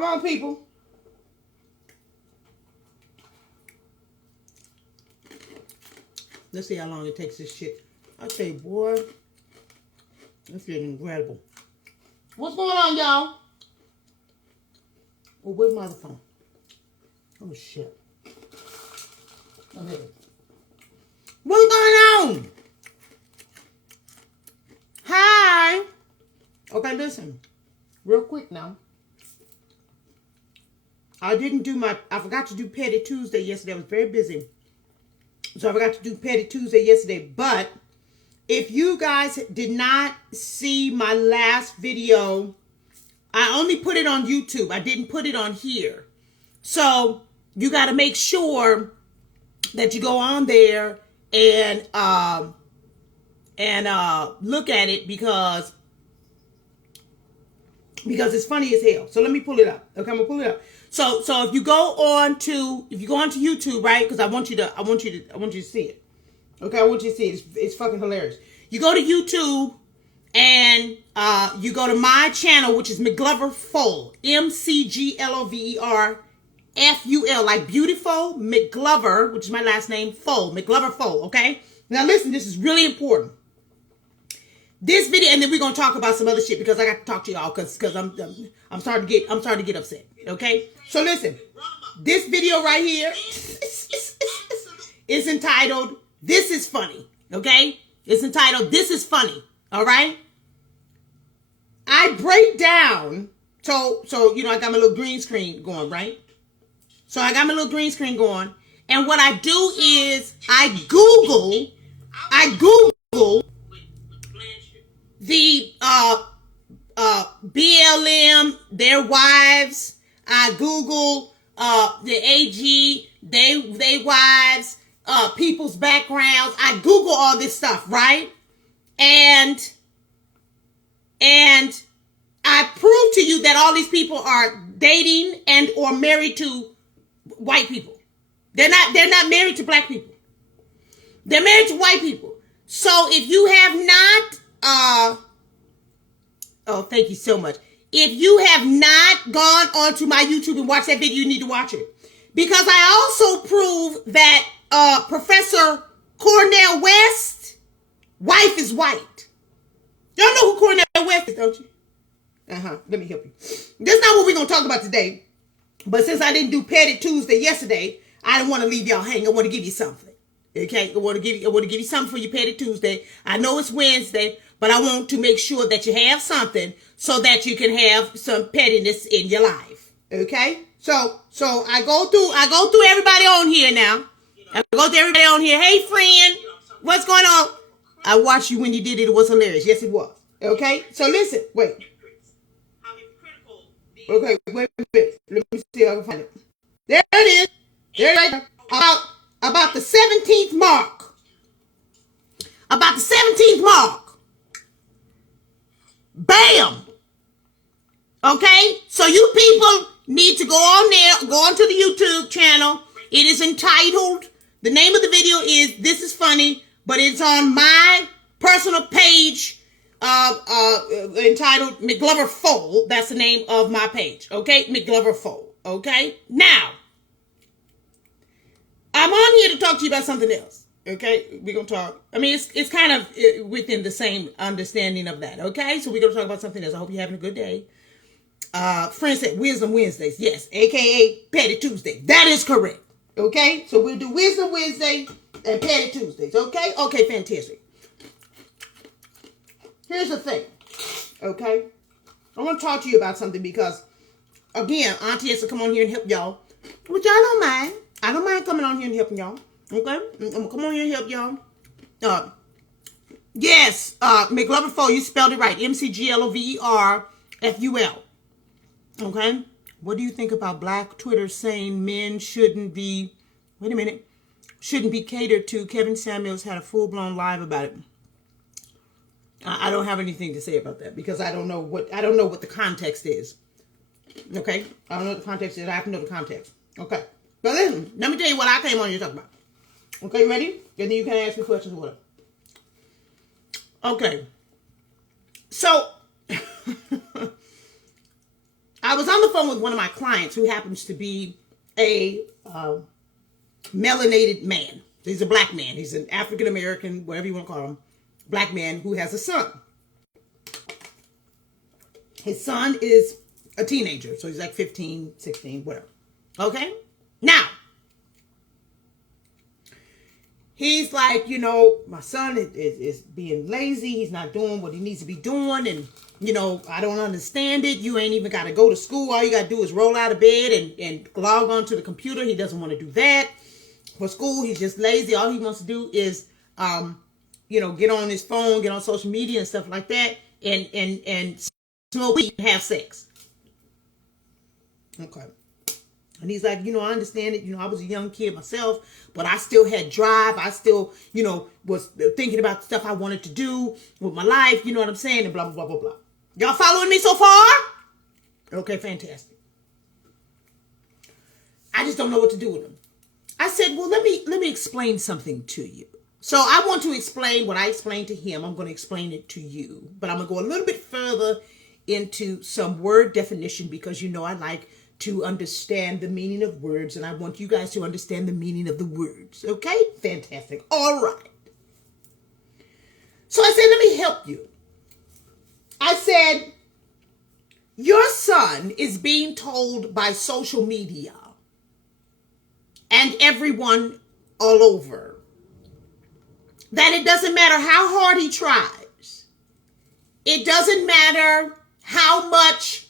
Come on, people. Let's see how long it takes this shit. I tell you, boy, this shit is incredible. What's going on, y'all? Oh, where's my other phone? Oh, shit. Okay. What's going on? Hi. Okay, listen. Real quick now. I forgot to do Petty Tuesday yesterday. I was very busy. So I forgot to do Petty Tuesday yesterday. But if you guys did not see my last video, I only put it on YouTube. I didn't put it on here. So you got to make sure that you go on there and look at it because it's funny as hell. So let me pull it up. Okay, I'm gonna pull it up. So if you go on to YouTube, right? Because I want you to see it. Okay, I want you to see it. It's fucking hilarious. You go to YouTube and you go to my channel, which is McGloverful, McGloverful, like beautiful, McGlover, which is my last name, Full, McGloverful. Okay. Now listen, this is really important. This video, and then we're gonna talk about some other shit because I got to talk to y'all because I'm starting to get upset. Okay, so listen, this video right here is entitled "This Is Funny." Okay, it's entitled "This Is Funny." All right, I break down. So you know I got my little green screen going, right? So I got my little green screen going, and what I do is I Google the BLM, their wives. I Google the AG, they wives, people's backgrounds. I Google all this stuff, right? And I prove to you that all these people are dating and or married to white people. They're not married to black people. They're married to white people. So if you have not oh, thank you so much. If you have not gone onto my YouTube and watched that video, you need to watch it. Because I also prove that Professor Cornel West, wife is white. Y'all know who Cornel West is, don't you? Let me help you. This is not what we're going to talk about today. But since I didn't do Petty Tuesday yesterday, I didn't want to leave y'all hanging. I want to give you something. Okay? I want to give you something for your Petty Tuesday. I know it's Wednesday, but I want to make sure that you have something so that you can have some pettiness in your life. Okay? So I go through everybody on here now. I go through everybody on here. Hey, friend, what's going on? I watched you when you did it. It was hilarious. Yes, it was. Okay? So listen. Wait. Okay, wait a minute. Let me see if I can find it. There it is. There it is. About the 17th mark. About the 17th mark. Bam! Okay? So you people need to go on there, go onto the YouTube channel. It is entitled, the name of the video is This Is Funny, but it's on my personal page entitled McGloverful. That's the name of my page. Okay? McGloverful. Okay? Now, I'm on here to talk to you about something else. Okay? We're going to talk. I mean, it's kind of within the same understanding of that. Okay? So we're going to talk about something else. I hope you're having a good day. Friends said Wisdom Wednesdays. Yes. AKA Petty Tuesday. That is correct. Okay? So we'll do Wisdom Wednesday and Petty Tuesdays. Okay? Okay, fantastic. Here's the thing. Okay? I want to talk to you about something because, again, Auntie has to come on here and help y'all. Which I don't mind. I don't mind coming on here and helping y'all. Okay? I'm going to come on here and help y'all. Yes, McGloverful, you spelled it right. McGloverful. Okay? What do you think about Black Twitter saying men shouldn't be catered to? Kevin Samuels had a full-blown live about it. I don't have anything to say about that because I don't know what the context is. Okay? I don't know what the context is. I have to know the context. Okay. But listen, let me tell you what I came on here to talk about. Okay, ready? And then you can ask me questions or whatever. Okay. So, I was on the phone with one of my clients who happens to be a melanated man. He's a black man. He's an African American, whatever you want to call him, black man who has a son. His son is a teenager, so he's like 15, 16, whatever. Okay? Now, he's like, you know, my son is being lazy. He's not doing what he needs to be doing. And, you know, I don't understand it. You ain't even got to go to school. All you got to do is roll out of bed and log on to the computer. He doesn't want to do that. For school, he's just lazy. All he wants to do is, you know, get on his phone, get on social media and stuff like that, and smoke weed and have sex. Okay. And he's like, you know, I understand it. You know, I was a young kid myself, but I still had drive. I still, you know, was thinking about the stuff I wanted to do with my life. You know what I'm saying? And blah, blah, blah, blah, blah. Y'all following me so far? Okay, fantastic. I just don't know what to do with him. I said, well, let me explain something to you. So I want to explain what I explained to him. I'm going to explain it to you, but I'm going to go a little bit further into some word definition because, you know, I like to understand the meaning of words, and I want you guys to understand the meaning of the words. Okay? Fantastic. All right. So I said, let me help you. I said, your son is being told by social media and everyone all over that it doesn't matter how hard he tries. It doesn't matter how much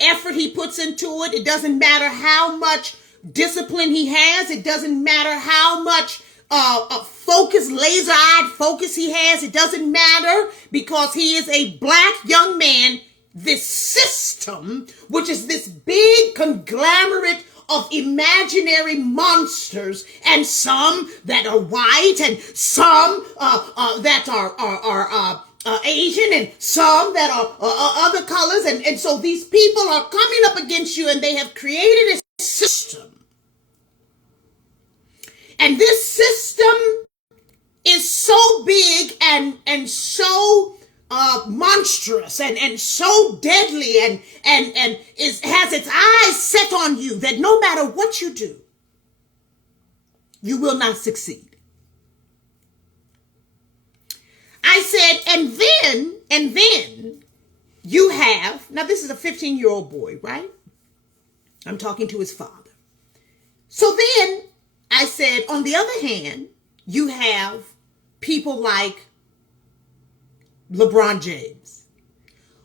effort he puts into it. It doesn't matter how much discipline he has. It doesn't matter how much focus, laser-eyed focus he has. It doesn't matter because he is a black young man. This system, which is this big conglomerate of imaginary monsters, and some that are white, and some that are Asian, and some that are other colors, and so these people are coming up against you, and they have created a system. And this system is so big and so monstrous and so deadly and has its eyes set on you that no matter what you do, you will not succeed. I said, and then you have, now this is a 15-year-old boy, right? I'm talking to his father. So then I said, on the other hand, you have people like LeBron James,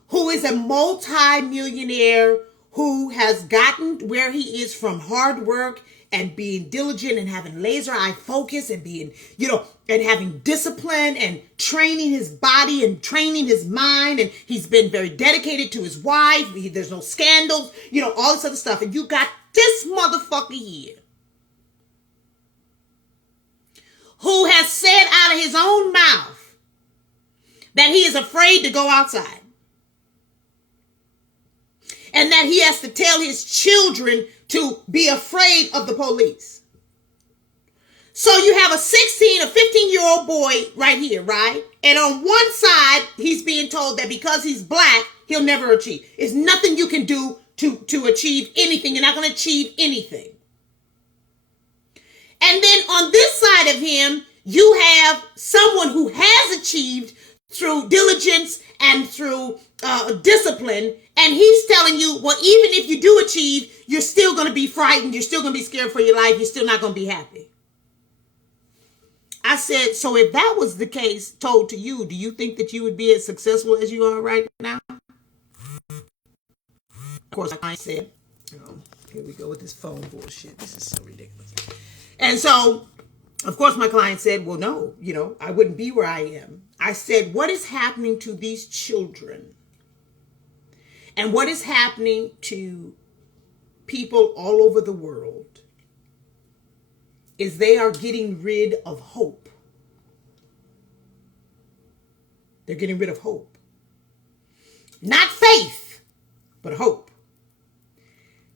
who is a multi-millionaire who has gotten where he is from hard work and being diligent and having laser eye focus and being, you know, and having discipline and training his body and training his mind. And he's been very dedicated to his wife. There's no scandals, you know, all this other stuff. And you got this motherfucker here who has said out of his own mouth that he is afraid to go outside. And that he has to tell his children to be afraid of the police. So you have a 15-year-old boy right here, right? And on one side, he's being told that because he's black, he'll never achieve. There's nothing you can do to achieve anything. You're not going to achieve anything. And then on this side of him, you have someone who has achieved through diligence and through discipline. And he's telling you, well, even if you do achieve, you're still going to be frightened. You're still going to be scared for your life. You're still not going to be happy. I said, so if that was the case told to you, do you think that you would be as successful as you are right now? Of course, I said, oh, here we go with this phone bullshit. This is so ridiculous. And so, of course, my client said, well, no, you know, I wouldn't be where I am. I said, what is happening to these children? And what is happening to people all over the world is they are getting rid of hope. They're getting rid of hope. Not faith, but hope.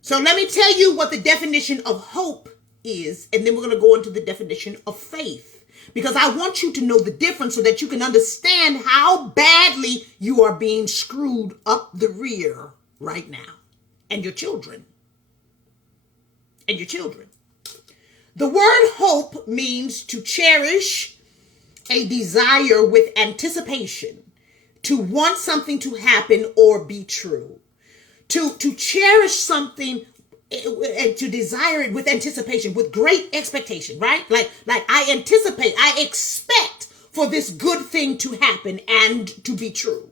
So let me tell you what the definition of hope is, and then we're going to go into the definition of faith. Because I want you to know the difference so that you can understand how badly you are being screwed up the rear right now. and your children. And your children. The word hope means to cherish a desire with anticipation, to want something to happen or be true, to cherish something and to desire it with anticipation, with great expectation, right? Like I anticipate, I expect for this good thing to happen and to be true.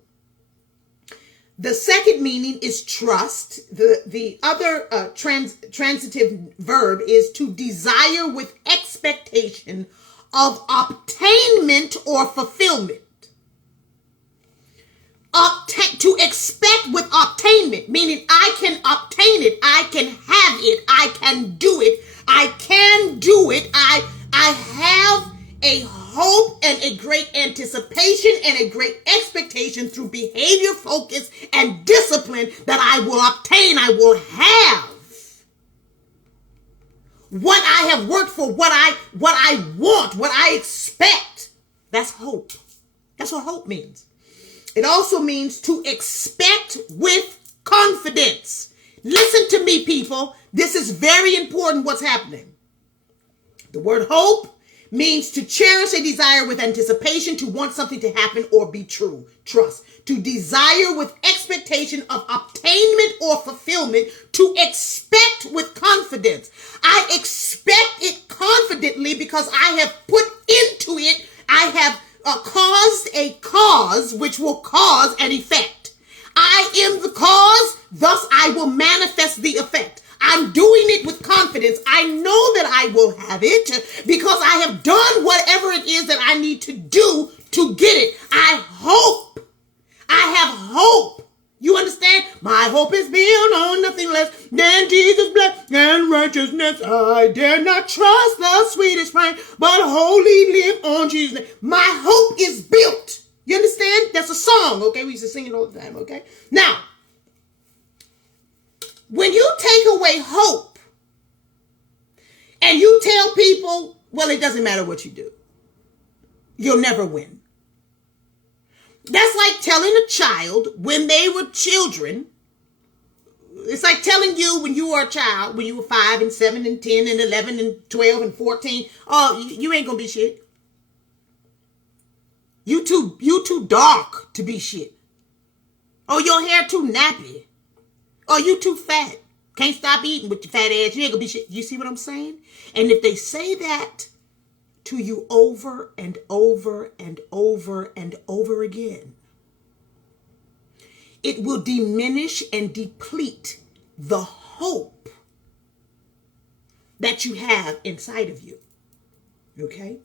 The second meaning is trust. The other transitive verb is to desire with expectation of obtainment or fulfillment. To expect with obtainment, meaning I can obtain it, I can have it, I can do it, I can do it. I have a hope and a great anticipation and a great expectation through behavior, focus, and discipline that I will obtain, I will have what I have worked for, what I want, what I expect. That's hope. That's what hope means. It also means to expect with confidence. Listen to me, people. This is very important what's happening. The word hope means to cherish a desire with anticipation, to want something to happen or be true. Trust. To desire with expectation of obtainment or fulfillment. To expect with confidence. I expect it confidently because I have put into it, I have caused a cause which will cause an effect. I am the cause, thus I will manifest the effect. I'm doing it with confidence. I know that I will have it because I have done whatever it is that I need to do to get it. I hope. I have hope. You understand? My hope is built on nothing less than Jesus' blood and righteousness. I dare not trust the sweetest frame, but wholly live on Jesus' name. My hope is built. You understand? That's a song, okay? We used to sing it all the time, okay? Now, when you take away hope and you tell people, well, it doesn't matter what you do, you'll never win. That's like telling a child when they were children. It's like telling you when you were a child, when you were 5 and 7 and 10 and 11 and 12 and 14, oh, you ain't gonna be shit. You too dark to be shit. Oh, your hair too nappy. Oh, you too fat. Can't stop eating with your fat ass. You ain't gonna be shit. You see what I'm saying? And if they say that to you over and over and over and over again, it will diminish and deplete the hope that you have inside of you. Okay?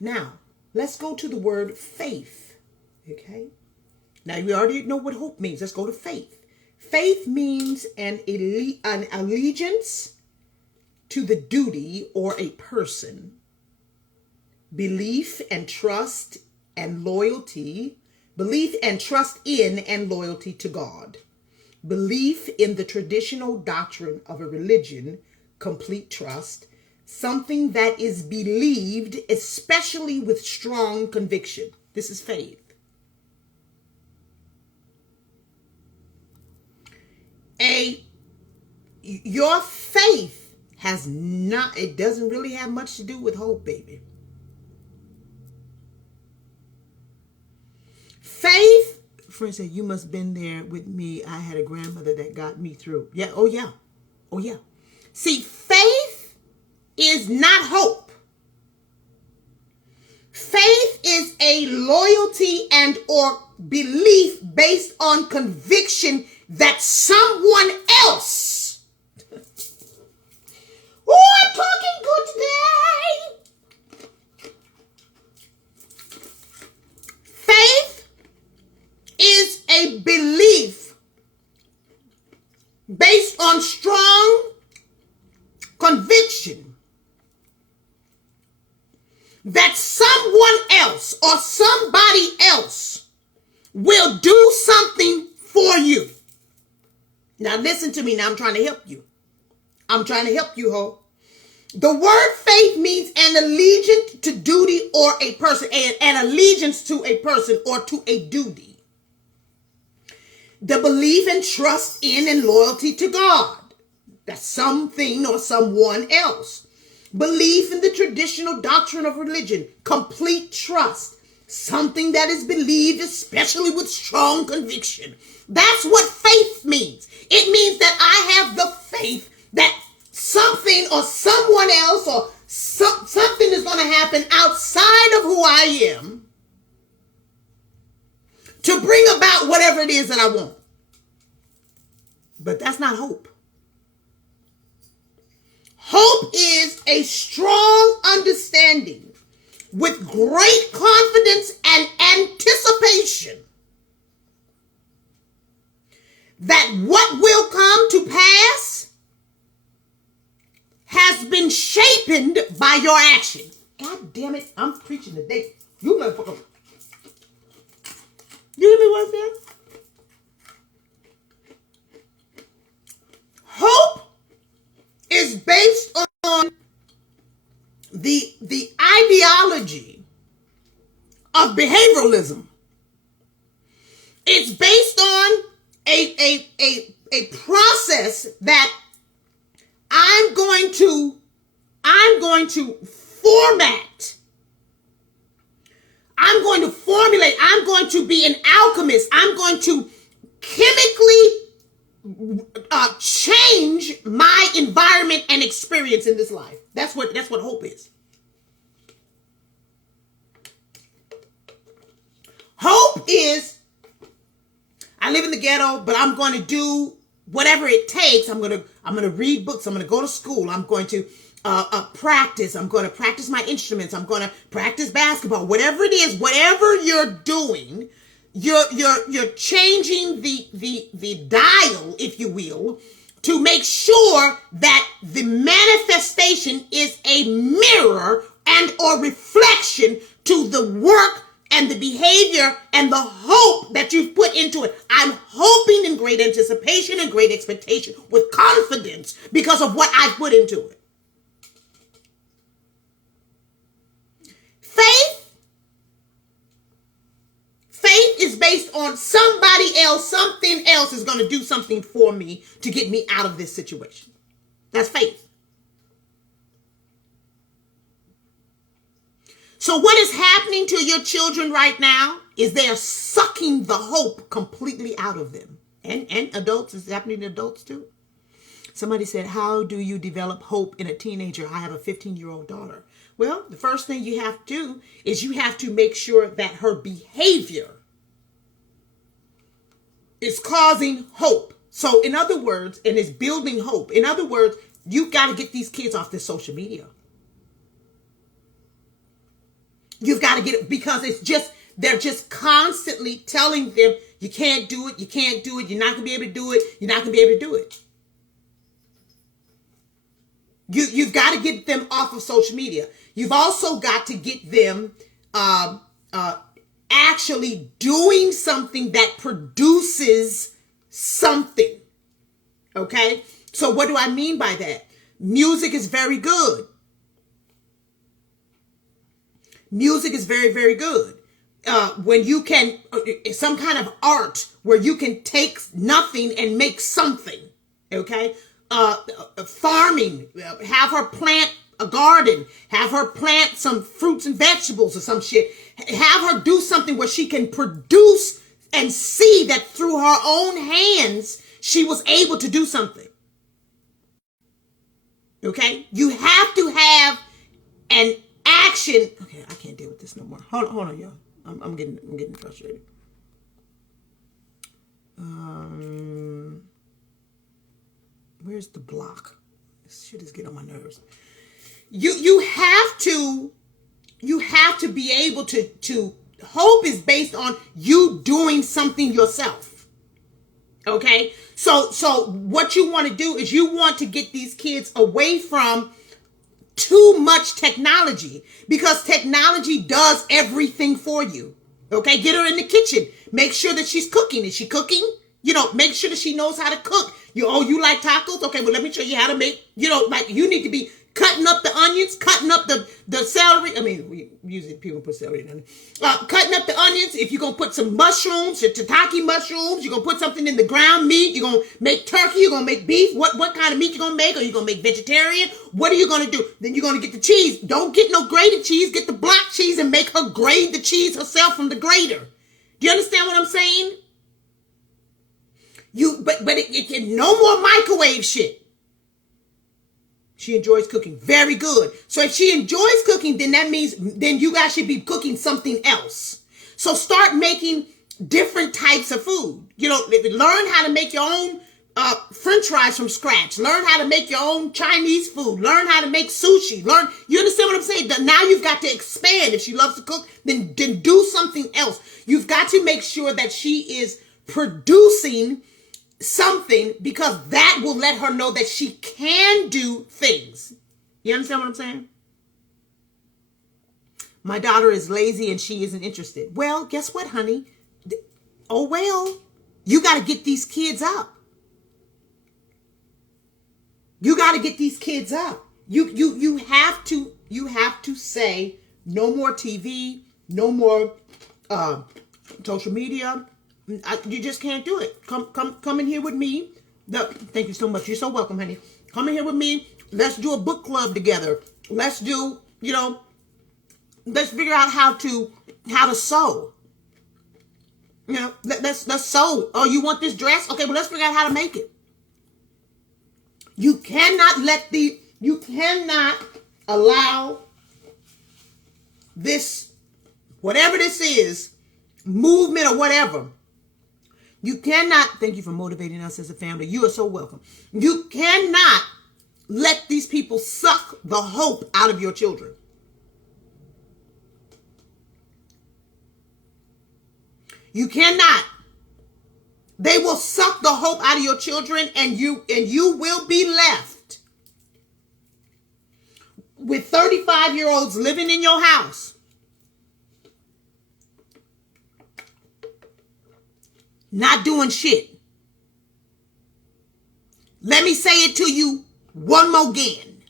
Now, let's go to the word faith. Okay? Now, you already know what hope means. Let's go to faith. Faith means an allegiance to the duty or a person, belief and trust and loyalty, belief and trust in and loyalty to God, belief in the traditional doctrine of a religion, complete trust, something that is believed, especially with strong conviction. This is faith. Your faith it doesn't really have much to do with hope, baby. Faith, friend said, you must have been there with me. I had a grandmother that got me through. Yeah, oh yeah. Oh yeah. See, faith is not hope. Faith is a loyalty and or belief based on conviction that someone else. Oh, I'm talking good today. Faith is a belief based on strong conviction that someone else or somebody else will do something for you. Now listen to me. Now I'm trying to help you. I'm trying to help you, ho. The word faith means an allegiance to duty or a person, an allegiance to a person or to a duty. The belief and trust in and loyalty to God. That's something or someone else. Belief in the traditional doctrine of religion. Complete trust. Something that is believed, especially with strong conviction. That's what faith means. It means that I have the faith that something or someone else or something is going to happen outside of who I am to bring about whatever it is that I want. But that's not hope. Hope is a strong understanding with great confidence and anticipation that what will come to pass has been shaped by your action. God damn it, I'm preaching today. You motherfucker. You hear me what I'm saying? Hope is based on the ideology of behavioralism. It's based on a process that I'm going to format. I'm going to formulate. I'm going to be an alchemist. I'm going to chemically change my environment and experience in this life. That's what hope is. Hope is, I live in the ghetto, but I'm going to do whatever it takes. I'm going to read books. I'm going to go to school. I'm going to practice. I'm going to practice my instruments. I'm going to practice basketball. Whatever it is, whatever you're doing, you're changing the dial, if you will, to make sure that the manifestation is a mirror and or reflection to the work and the behavior and the hope that you've put into it. I'm hoping in great anticipation and great expectation with confidence because of what I put into it. Faith is based on somebody else, something else is going to do something for me to get me out of this situation. That's faith. So what is happening to your children right now is they are sucking the hope completely out of them. And adults, it's happening to adults too. Somebody said, how do you develop hope in a teenager? I have a 15-year-old daughter. Well, the first thing you have to do is you have to make sure that her behavior is causing hope. So in other words, and it's building hope. In other words, you've got to get these kids off this social media. You've got to get it because they're just constantly telling them, you can't do it, you can't do it, you're not going to be able to do it, you're not going to be able to do it. You've got to get them off of social media. You've also got to get them actually doing something that produces something. Okay? So what do I mean by that? Music is very good. Music is very, very good. When you can, some kind of art where you can take nothing and make something. Okay? Farming, have her plant a garden, have her plant some fruits and vegetables or some shit, have her do something where she can produce and see that through her own hands, she was able to do something. Okay? You have to have an action. Okay, I can't deal with this no more. Hold on, y'all. I'm getting frustrated. Where's the block? This shit is getting on my nerves. You have to be able to hope is based on you doing something yourself. Okay? So what you want to do is you want to get these kids away from too much technology because technology does everything for you. Okay? Get her in the kitchen. Make sure that she's cooking. Is she cooking? Make sure that she knows how to cook. You like tacos? Okay, well, let me show you how to make, you need to be cutting up the onions, cutting up the celery. I mean, we usually people put celery in it. Cutting up the onions. If you're going to put some mushrooms, your tataki mushrooms, you're going to put something in the ground meat, you're going to make turkey, you're going to make beef. What kind of meat you're going to make? Are you going to make vegetarian? What are you going to do? Then you're going to get the cheese. Don't get no grated cheese. Get the block cheese and make her grate the cheese herself from the grater. Do you understand what I'm saying? But it no more microwave shit. She enjoys cooking. Very good. So if she enjoys cooking, then that means then you guys should be cooking something else. So start making different types of food. You know, learn how to make your own French fries from scratch. Learn how to make your own Chinese food. Learn how to make sushi. You understand what I'm saying? Now you've got to expand. If she loves to cook, then do something else. You've got to make sure that she is producing something, because that will let her know that she can do things. You understand what I'm saying? My daughter is lazy and she isn't interested. Well, guess what, honey? Oh, well, you got to get these kids up. You got to get these kids up. You have to say no more TV, no more social media. You just can't do it. Come in here with me. Thank you so much. You're so welcome, honey. Come in here with me. Let's do a book club together. Let's do, let's figure out how to sew. Let's sew. Oh, you want this dress? Okay, well, let's figure out how to make it. You cannot allow this, whatever this is, movement or whatever. You cannot, thank you for motivating us as a family. You are so welcome. You cannot let these people suck the hope out of your children. You cannot. They will suck the hope out of your children, and you will be left with 35-year-olds living in your house. Not doing shit. Let me say it to you one more again.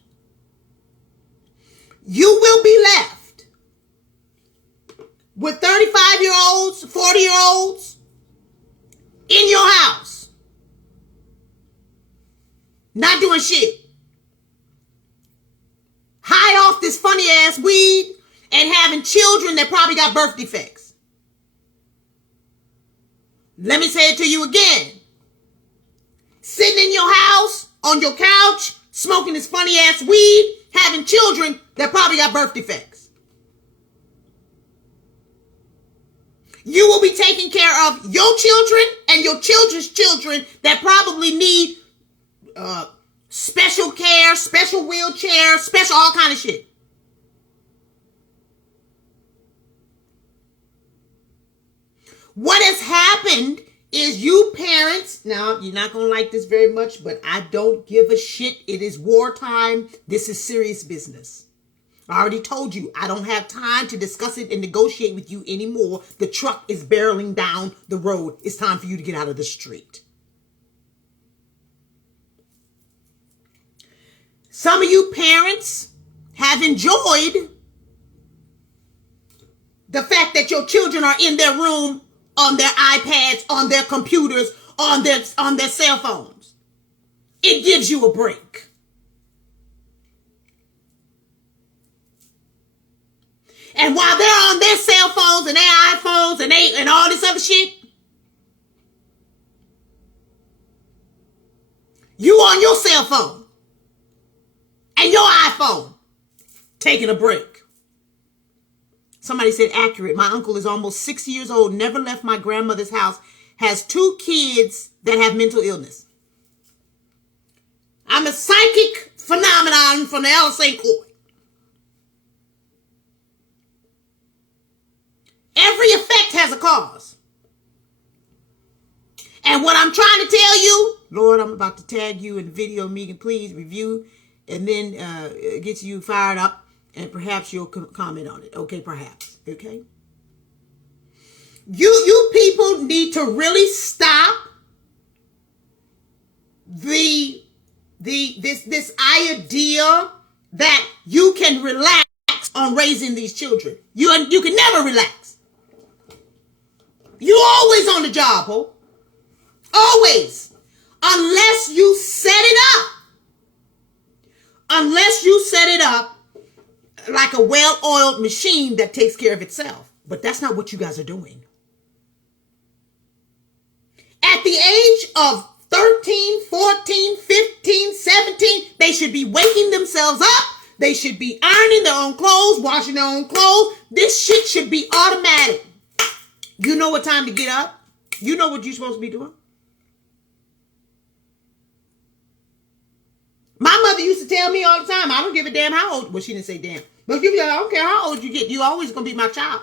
You will be left with 35-year-olds, 40-year-olds in your house. Not doing shit. High off this funny ass weed and having children that probably got birth defects. Let me say it to you again. Sitting in your house, on your couch, smoking this funny ass weed, having children that probably got birth defects. You will be taking care of your children and your children's children that probably need special care, special wheelchair, special all kind of shit. What has happened is you parents, now you're not going to like this very much, but I don't give a shit. It is wartime. This is serious business. I already told you, I don't have time to discuss it and negotiate with you anymore. The truck is barreling down the road. It's time for you to get out of the street. Some of you parents have enjoyed the fact that your children are in their room, on their iPads, on their computers, on their cell phones. It gives you a break. And while they're on their cell phones and their iPhones and all this other shit, you on your cell phone and your iPhone taking a break. Somebody said accurate. My uncle is almost 60 years old, never left my grandmother's house, has 2 kids that have mental illness. I'm a psychic phenomenon from the LSA court. Every effect has a cause. And what I'm trying to tell you, Lord, I'm about to tag you in the video, Megan, please review, and then it gets you fired up. And perhaps you'll comment on it. Okay, perhaps. Okay. You people need to really stop this idea that you can relax on raising these children. You can never relax. You always on the job, ho. Always. Unless you set it up. Unless you set it up like a well-oiled machine that takes care of itself. But that's not what you guys are doing. At the age of 13, 14, 15, 17, they should be waking themselves up. They should be ironing their own clothes, washing their own clothes. This shit should be automatic. You know what time to get up. You know what you're supposed to be doing. My mother used to tell me all the time, I don't give a damn how old. Well, she didn't say damn. But I don't care how old you get. You always going to be my child.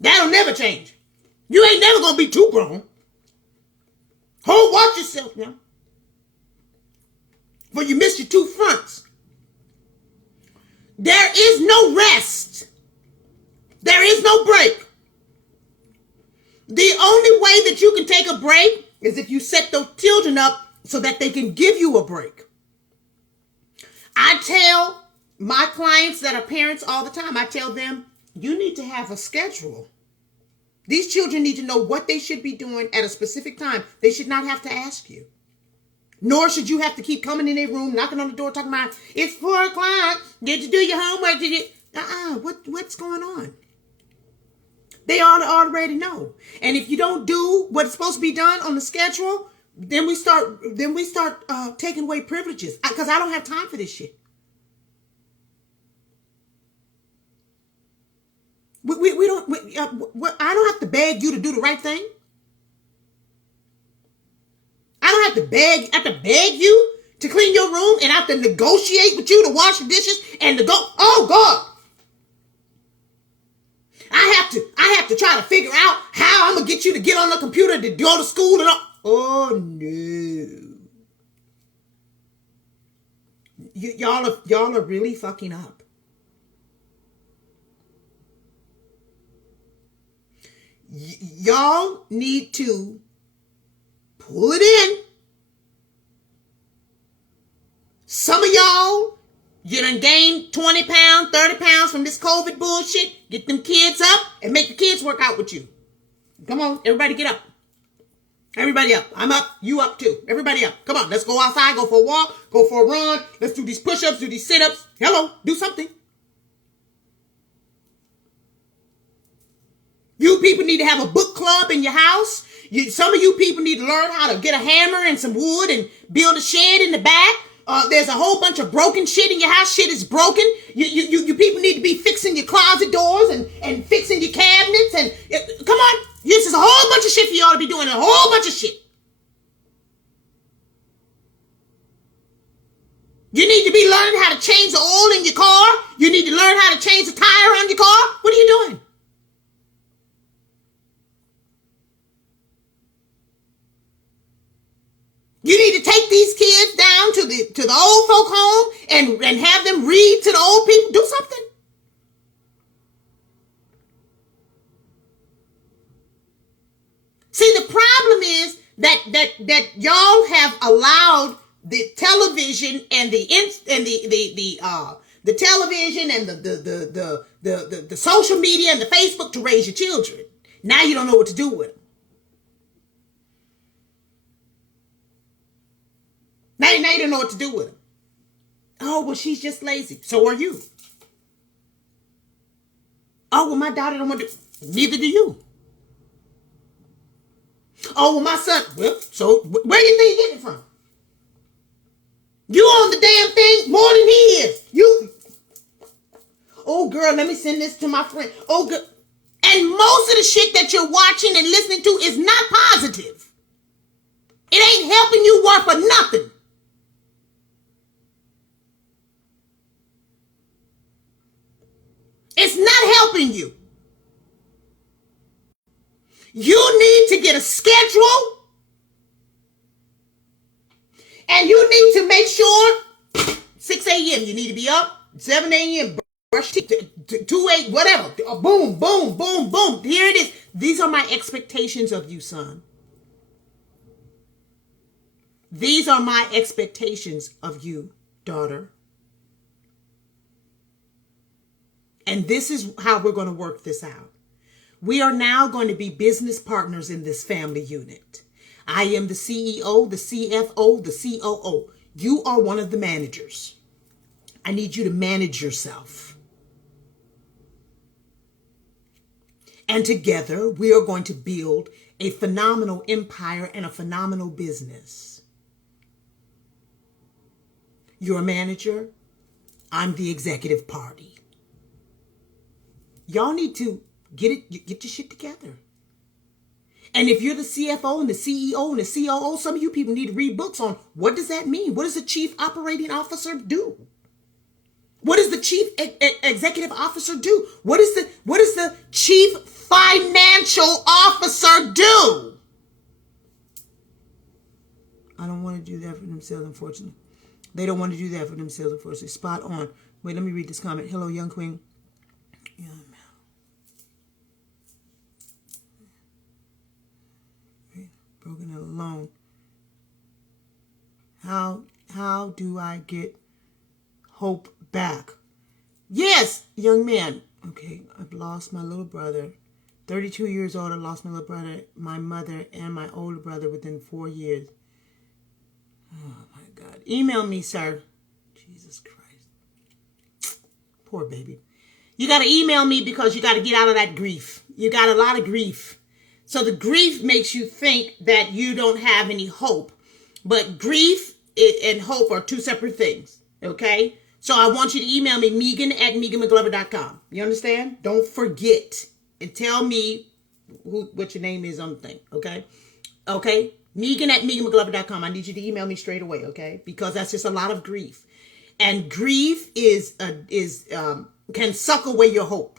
That'll never change. You ain't never going to be too grown. Watch yourself now. For you missed your two fronts. There is no rest. There is no break. The only way that you can take a break is if you set those children up so that they can give you a break. I tell my clients that are parents all the time, I tell them, you need to have a schedule. These children need to know what they should be doing at a specific time. They should not have to ask you. Nor should you have to keep coming in their room, knocking on the door, talking about, it's 4 o'clock. Did you do your homework? Did you? What's going on? They ought to already know. And if you don't do what's supposed to be done on the schedule, then we start taking away privileges. Because I don't have time for this shit. I don't have to beg you to do the right thing. I don't have to beg. I have to beg you to clean your room, and I have to negotiate with you to wash the dishes and to go. Oh God! I have to try to figure out how I'm gonna get you to get on the computer to go to school and all. Oh no! Y'all are really fucking up. Y'all need to pull it in. Some of y'all, you done gained 20 pounds, 30 pounds from this COVID bullshit. Get them kids up and make the kids work out with you. Come on, everybody get up. Everybody up. I'm up. You up too. Everybody up. Come on, let's go outside, go for a walk, go for a run. Let's do these push-ups, do these sit-ups. Hello, do something. You people need to have a book club in your house. Some of you people need to learn how to get a hammer and some wood and build a shed in the back. There's a whole bunch of broken shit in your house. Shit is broken. You people need to be fixing your closet doors and fixing your cabinets. And come on. This is a whole bunch of shit you ought to be doing. A whole bunch of shit. You need to be learning how to change the oil in your car. You need to learn how to change the tire on your car. What are you doing? You need to take these kids down to the old folk home and have them read to the old people. Do something. See, the problem is that y'all have allowed the television and the television and the social media and the Facebook to raise your children. Now you don't know what to do with them. Now you don't know what to do with them. Oh, well, she's just lazy. So are you. Oh, well, my daughter don't want to. Neither do you. Oh, well, my son. Well, so where do you think you're getting it from? You on the damn thing more than he is. You. Oh, girl, let me send this to my friend. Oh, girl. And most of the shit that you're watching and listening to is not positive. It ain't helping you work for nothing. It's not helping you. You need to get a schedule. And you need to make sure 6 a.m. you need to be up. 7 a.m. brush teeth. 2 8 whatever. Boom, boom, boom, boom. Here it is. These are my expectations of you, son. These are my expectations of you, daughter. And this is how we're going to work this out. We are now going to be business partners in this family unit. I am the CEO, the CFO, the COO. You are one of the managers. I need you to manage yourself. And together, we are going to build a phenomenal empire and a phenomenal business. You're a manager. I'm the executive party. Y'all need to get your shit together. And if you're the CFO and the CEO and the COO, some of you people need to read books on what does that mean? What does the chief operating officer do? What does the chief executive officer do? What does the chief financial officer do? I don't want to do that for themselves, unfortunately. They don't want to do that for themselves, unfortunately. Spot on. Wait, let me read this comment. Hello, young queen. Yeah, broken and alone. How do I get hope back? Yes, young man. Okay, I've lost my little brother. 32 years old, I lost my little brother, my mother, and my older brother within 4 years. Oh, my God. Email me, sir. Jesus Christ. Poor baby. You got to email me because you got to get out of that grief. You got a lot of grief. So the grief makes you think that you don't have any hope. But grief and hope are two separate things. Okay? So I want you to email me, Megan@MeganMcGlover.com. You understand? Don't forget. And tell me what your name is on the thing. Okay? Okay? Megan@MeganMcGlover.com. I need you to email me straight away. Okay? Because that's just a lot of grief. And grief can suck away your hope.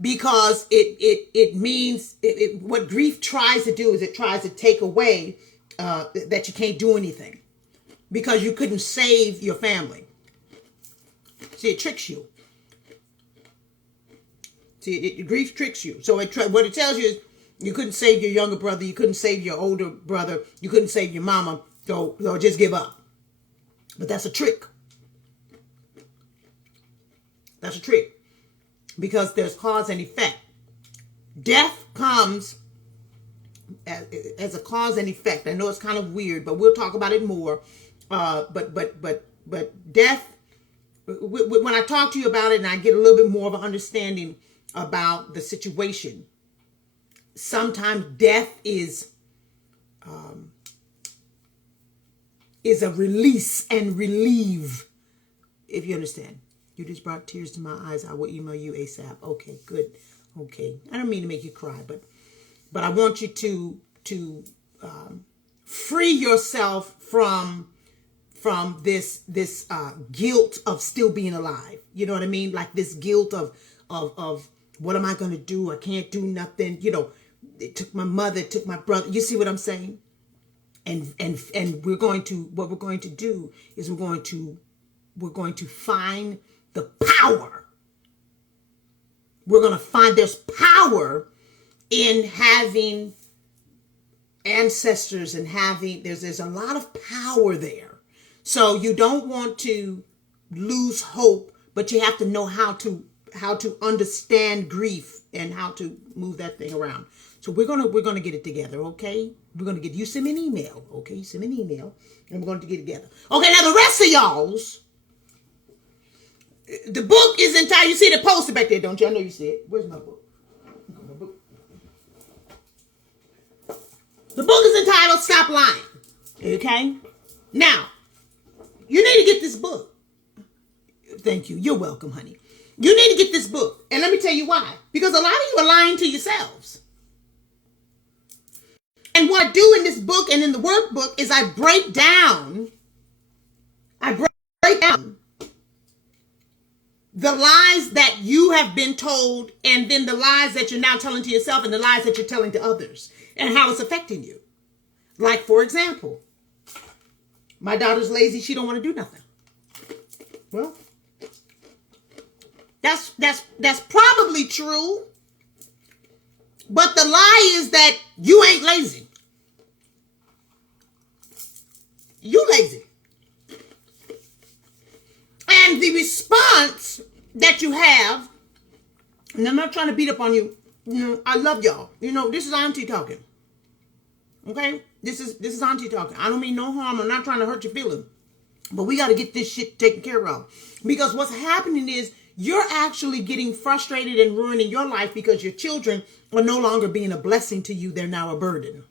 Because it means what grief tries to do is it tries to take away that you can't do anything because you couldn't save your family. See, it tricks you. See, grief tricks you. So what it tells you is you couldn't save your younger brother, you couldn't save your older brother, you couldn't save your mama, so just give up. But that's a trick. That's a trick. Because there's cause and effect. Death comes as a cause and effect. I know it's kind of weird, but we'll talk about it more. But death, when I talk to you about it and I get a little bit more of an understanding about the situation, sometimes death is a release and relieve, if you understand. You just brought tears to my eyes. I will email you ASAP. Okay, good. Okay. I don't mean to make you cry, but I want you to free yourself from this guilt of still being alive. You know what I mean? Like this guilt of what am I going to do? I can't do nothing. You know, it took my mother, it took my brother. You see what I'm saying? And what we're going to do is we're going to find the power. We're going to find there's power in having ancestors and having, there's a lot of power there. So you don't want to lose hope, but you have to know how to understand grief and how to move that thing around. So we're gonna get it together, okay? We're gonna get you send me an email, okay? You send me an email, and we're going to get it together. Okay, now the rest of y'all's. The book is entitled, you see the poster back there, don't you? I know you see it. Where's my book? The book is entitled Stop Lying. Okay? Now, you need to get this book. Thank you. You're welcome, honey. You need to get this book. And let me tell you why. Because a lot of you are lying to yourselves. And what I do in this book and in the workbook is I break down the lies that you have been told, and then the lies that you're now telling to yourself and the lies that you're telling to others, and how it's affecting you. Like, for example, my daughter's lazy. She don't want to do nothing. Well, that's probably true. But the lie is that you ain't lazy. You lazy. And the response that you have, and I'm not trying to beat up on you. I love y'all. This is auntie talking. Okay? This is auntie talking. I don't mean no harm. I'm not trying to hurt your feelings. But we got to get this shit taken care of. Because what's happening is you're actually getting frustrated and ruining your life because your children are no longer being a blessing to you. They're now a burden.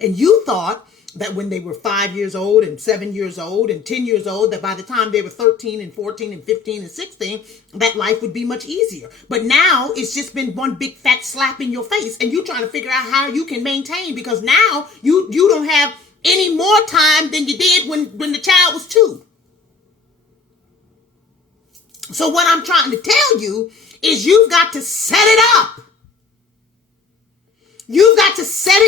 And you thought that when they were 5 years old and 7 years old and 10 years old, that by the time they were 13 and 14 and 15 and 16, that life would be much easier. But now it's just been one big fat slap in your face, and you're trying to figure out how you can maintain, because now you don't have any more time than you did when the child was 2. So what I'm trying to tell you is you've got to set it up. You've got to set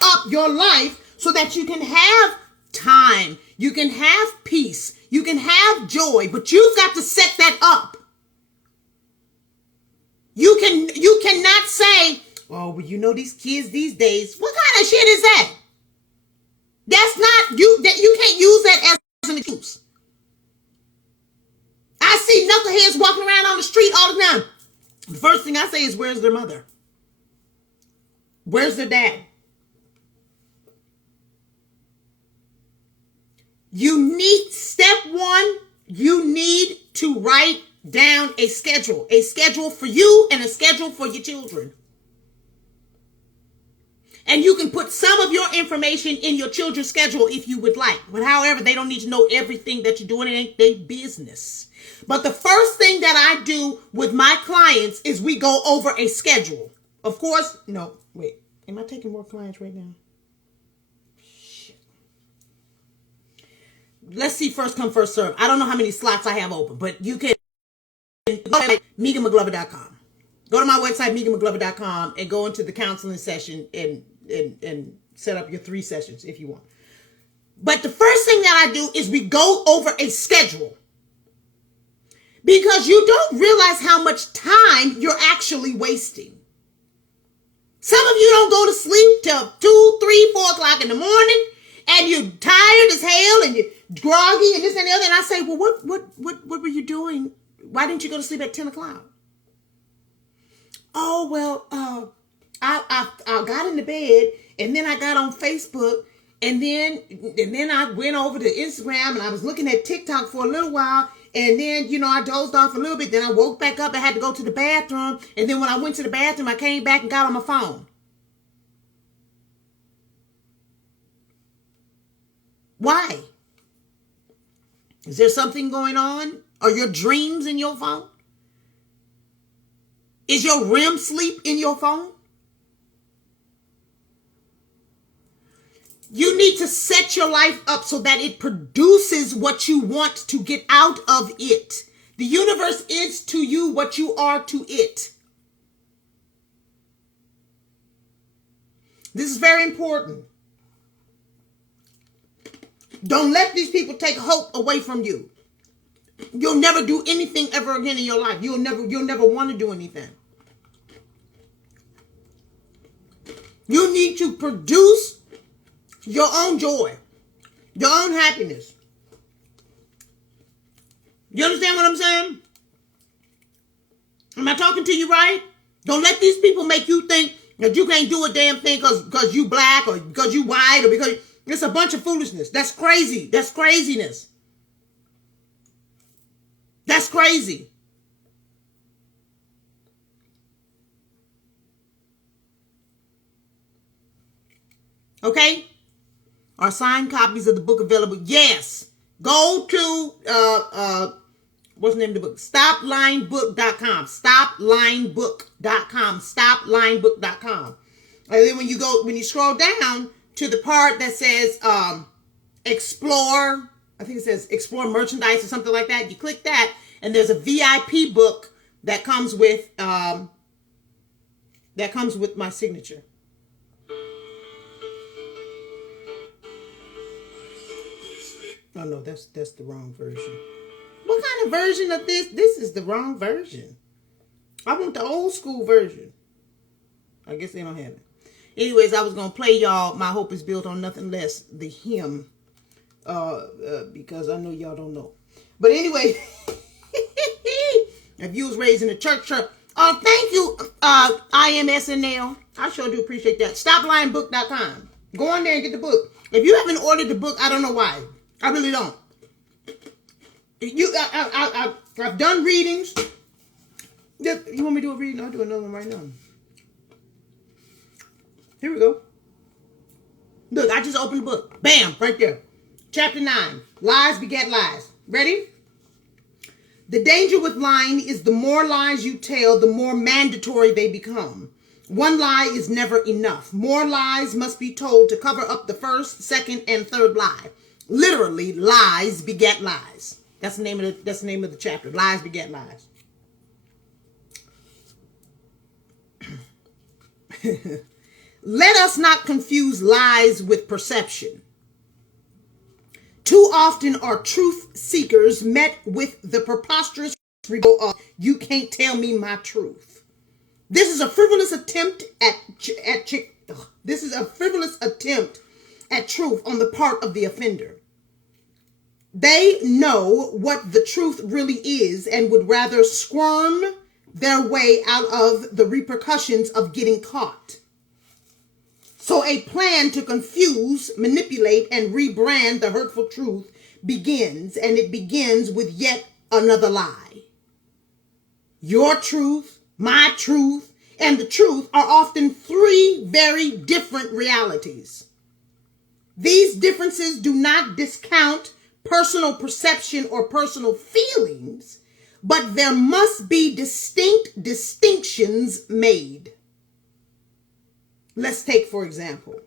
up your life so that you can have time, you can have peace, you can have joy, but you've got to set that up. You cannot say, oh, well, these kids these days, what kind of shit is that? That's not, you can't use that as an excuse. I see knuckleheads walking around on the street all the time. The first thing I say is, where's their mother? Where's their dad? Step 1, you need to write down a schedule for you and a schedule for your children. And you can put some of your information in your children's schedule if you would like. But however, they don't need to know everything that you're doing. It ain't their business. But the first thing that I do with my clients is we go over a schedule. Of course, no, wait. Am I taking more clients right now? Shit. Let's see, first come, first serve. I don't know how many slots I have open, but you can go to McGloverful.com. Go to my website, McGloverful.com, and go into the counseling session and set up your 3 sessions if you want. But the first thing that I do is we go over a schedule. Because you don't realize how much time you're actually wasting. Some of you don't go to sleep till 2, 3, 4 o'clock in the morning, and you're tired as hell, and you're groggy, and this and the other. And I say, well, what were you doing? Why didn't you go to sleep at 10 o'clock? Oh, well, I got into bed, and then I got on Facebook, and then I went over to Instagram, and I was looking at TikTok for a little while, and then, I dozed off a little bit. Then I woke back up. I had to go to the bathroom. And then when I went to the bathroom, I came back and got on my phone. Why? Is there something going on? Are your dreams in your phone? Is your REM sleep in your phone? You need to set your life up so that it produces what you want to get out of it. The universe is to you what you are to it. This is very important. Don't let these people take hope away from you. You'll never do anything ever again in your life. You'll never want to do anything. You need to produce your own joy, your own happiness. You understand what I'm saying? Am I talking to you right? Don't let these people make you think that you can't do a damn thing because you black or because you white or because it's a bunch of foolishness. That's crazy. That's craziness. That's crazy. Okay? Are signed copies of the book available? Yes. Go to, what's the name of the book? StopLyingBook.com. StopLyingBook.com. StopLyingBook.com. And then when you scroll down to the part that says, explore, I think it says explore merchandise or something like that. You click that and there's a VIP book that comes with my signature. Oh no, that's the wrong version. What kind of version of this? This is the wrong version. I want the old school version. I guess they don't have it. Anyways, I was going to play y'all My Hope is Built on Nothing Less, the hymn, because I know y'all don't know. But anyway, if you was raised in a church, thank you, IMSNL. I sure do appreciate that. StopLyingBook.com. Go on there and get the book. If you haven't ordered the book, I don't know why. I really don't. I've done readings. You want me to do a reading? I'll do another one right now. Here we go. Look, I just opened the book. Bam, right there. Chapter 9. Lies beget lies. Ready? The danger with lying is the more lies you tell, the more mandatory they become. One lie is never enough. More lies must be told to cover up the first, second, and third lie. Literally, lies beget lies. That's the name of the chapter. Lies beget lies. Let us not confuse lies with perception. Too often are truth seekers met with the preposterous rebuttal of, you can't tell me my truth. This is a frivolous attempt at truth on the part of the offender. They know what the truth really is and would rather squirm their way out of the repercussions of getting caught. So a plan to confuse, manipulate, and rebrand the hurtful truth begins, and it begins with yet another lie. Your truth, my truth, and the truth are often three very different realities. These differences do not discount personal perception or personal feelings, but there must be distinct distinctions made. Let's take, for example,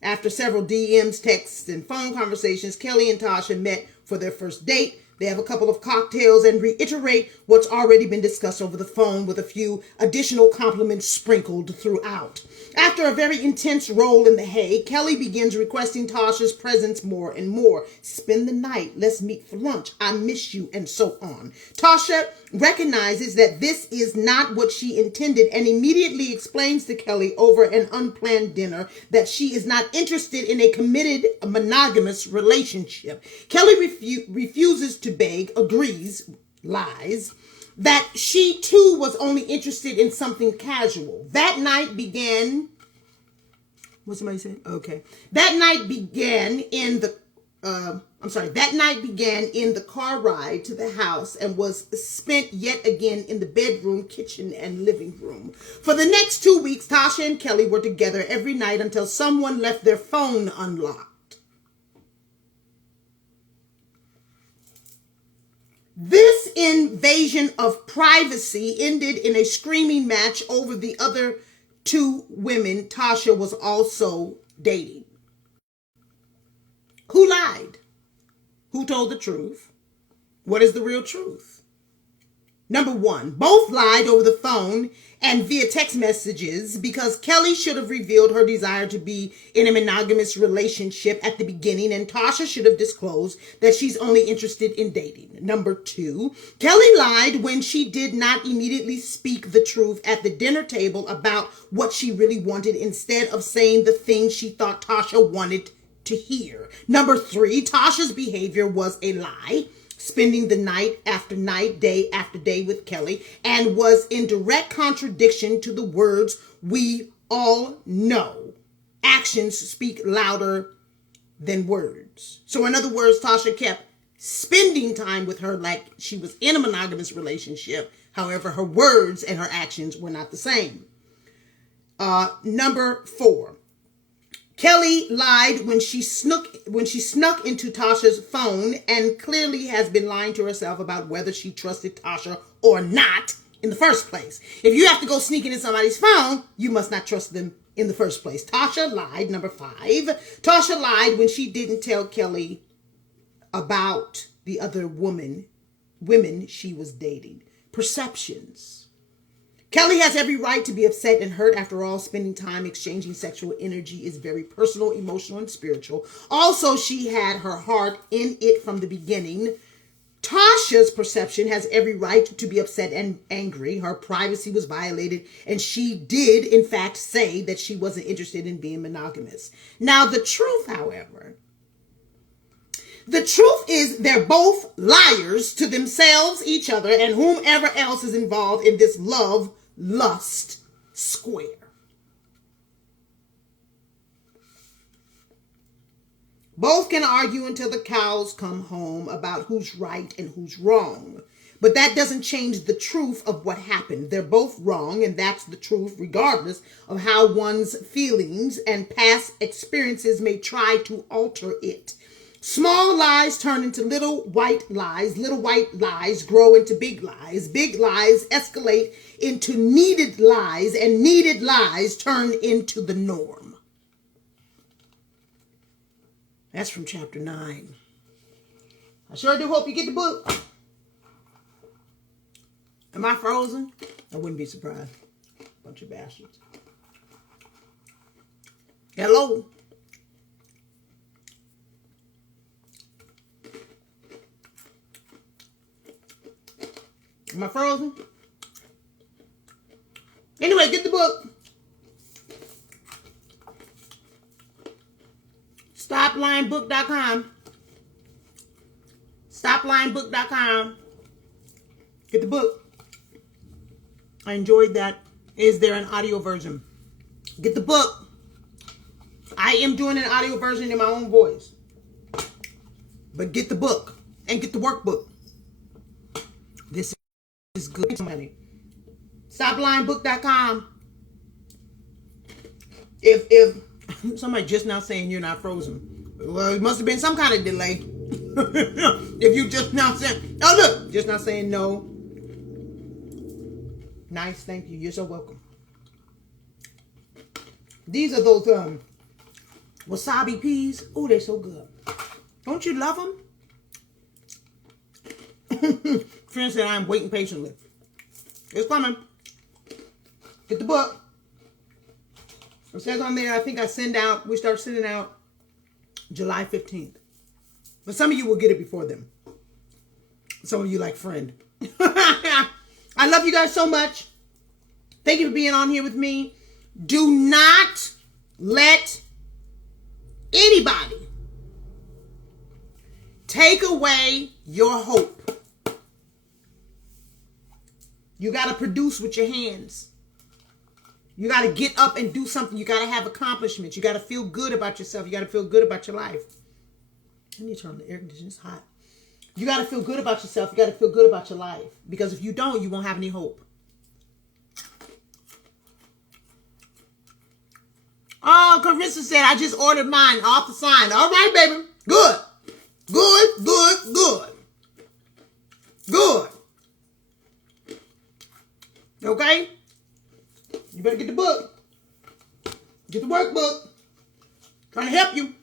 after several DMs, texts, and phone conversations, Kelly and Tasha met for their first date. They have a couple of cocktails and reiterate what's already been discussed over the phone with a few additional compliments sprinkled throughout. After a very intense roll in the hay, Kelly begins requesting Tasha's presence more and more. Spend the night. Let's meet for lunch. I miss you, and so on. Tasha recognizes that this is not what she intended and immediately explains to Kelly over an unplanned dinner that she is not interested in a committed monogamous relationship. Kelly refuses to beg, agrees, lies, that she too was only interested in something casual. That night began, what somebody said? Okay. That night began in the car ride to the house and was spent yet again in the bedroom, kitchen, and living room. For the next 2 weeks, Tasha and Kelly were together every night until someone left their phone unlocked. This invasion of privacy ended in a screaming match over the other two women Tasha was also dating. Who lied? Who told the truth? What is the real truth? Number one, both lied over the phone and via text messages because Kelly should have revealed her desire to be in a monogamous relationship at the beginning, and Tasha should have disclosed that she's only interested in dating. Number two, Kelly lied when she did not immediately speak the truth at the dinner table about what she really wanted instead of saying the things she thought Tasha wanted to hear. Number three, Tasha's behavior was a lie, spending the night after night, day after day with Kelly, and was in direct contradiction to the words we all know. Actions speak louder than words. So in other words, Tasha kept spending time with her like she was in a monogamous relationship. However, her words and her actions were not the same. Number four, Kelly lied when she snuck into Tasha's phone and clearly has been lying to herself about whether she trusted Tasha or not in the first place. If you have to go sneaking in somebody's phone, you must not trust them in the first place. Tasha lied. Number five, Tasha lied when she didn't tell Kelly about the other women she was dating. Perceptions. Kelly has every right to be upset and hurt. After all, spending time exchanging sexual energy is very personal, emotional, and spiritual. Also, she had her heart in it from the beginning. Tasha's perception has every right to be upset and angry. Her privacy was violated, and she did, in fact, say that she wasn't interested in being monogamous. Now, the truth, however, the truth is they're both liars to themselves, each other, and whomever else is involved in this love-lust square. Both can argue until the cows come home about who's right and who's wrong. But that doesn't change the truth of what happened. They're both wrong, and that's the truth, regardless of how one's feelings and past experiences may try to alter it. Small lies turn into little white lies. Little white lies grow into big lies. Big lies escalate into needed lies, and needed lies turn into the norm. That's from chapter 9. I sure do hope you get the book. Am I frozen? I wouldn't be surprised. Bunch of bastards. Hello. Am I frozen? Anyway, get the book. StopLyingBook.com. StopLyingBook.com. Get the book. I enjoyed that. Is there an audio version? Get the book. I am doing an audio version in my own voice. But get the book. And get the workbook. This is good money. StopLyingBook.com. If somebody just now saying you're not frozen, well, it must have been some kind of delay. If you just now saying, oh look, just now saying no. Nice, thank you. You're so welcome. These are those wasabi peas. Oh, they're so good. Don't you love them? Friend said I'm waiting patiently. It's coming. Get the book. It says on there, I think we start sending out July 15th. But some of you will get it before then. Some of you like friend. I love you guys so much. Thank you for being on here with me. Do not let anybody take away your hope. You got to produce with your hands. You got to get up and do something. You got to have accomplishments. You got to feel good about yourself. You got to feel good about your life. I need to turn on the air conditioner. It's hot. You got to feel good about yourself. You got to feel good about your life. Because if you don't, you won't have any hope. Oh, Carissa said, I just ordered mine off the sign. All right, baby. Good. Good, good, good. Good. Okay? You better get the book. Get the workbook. Trying to help you.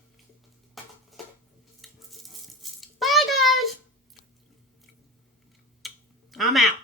Bye, guys. I'm out.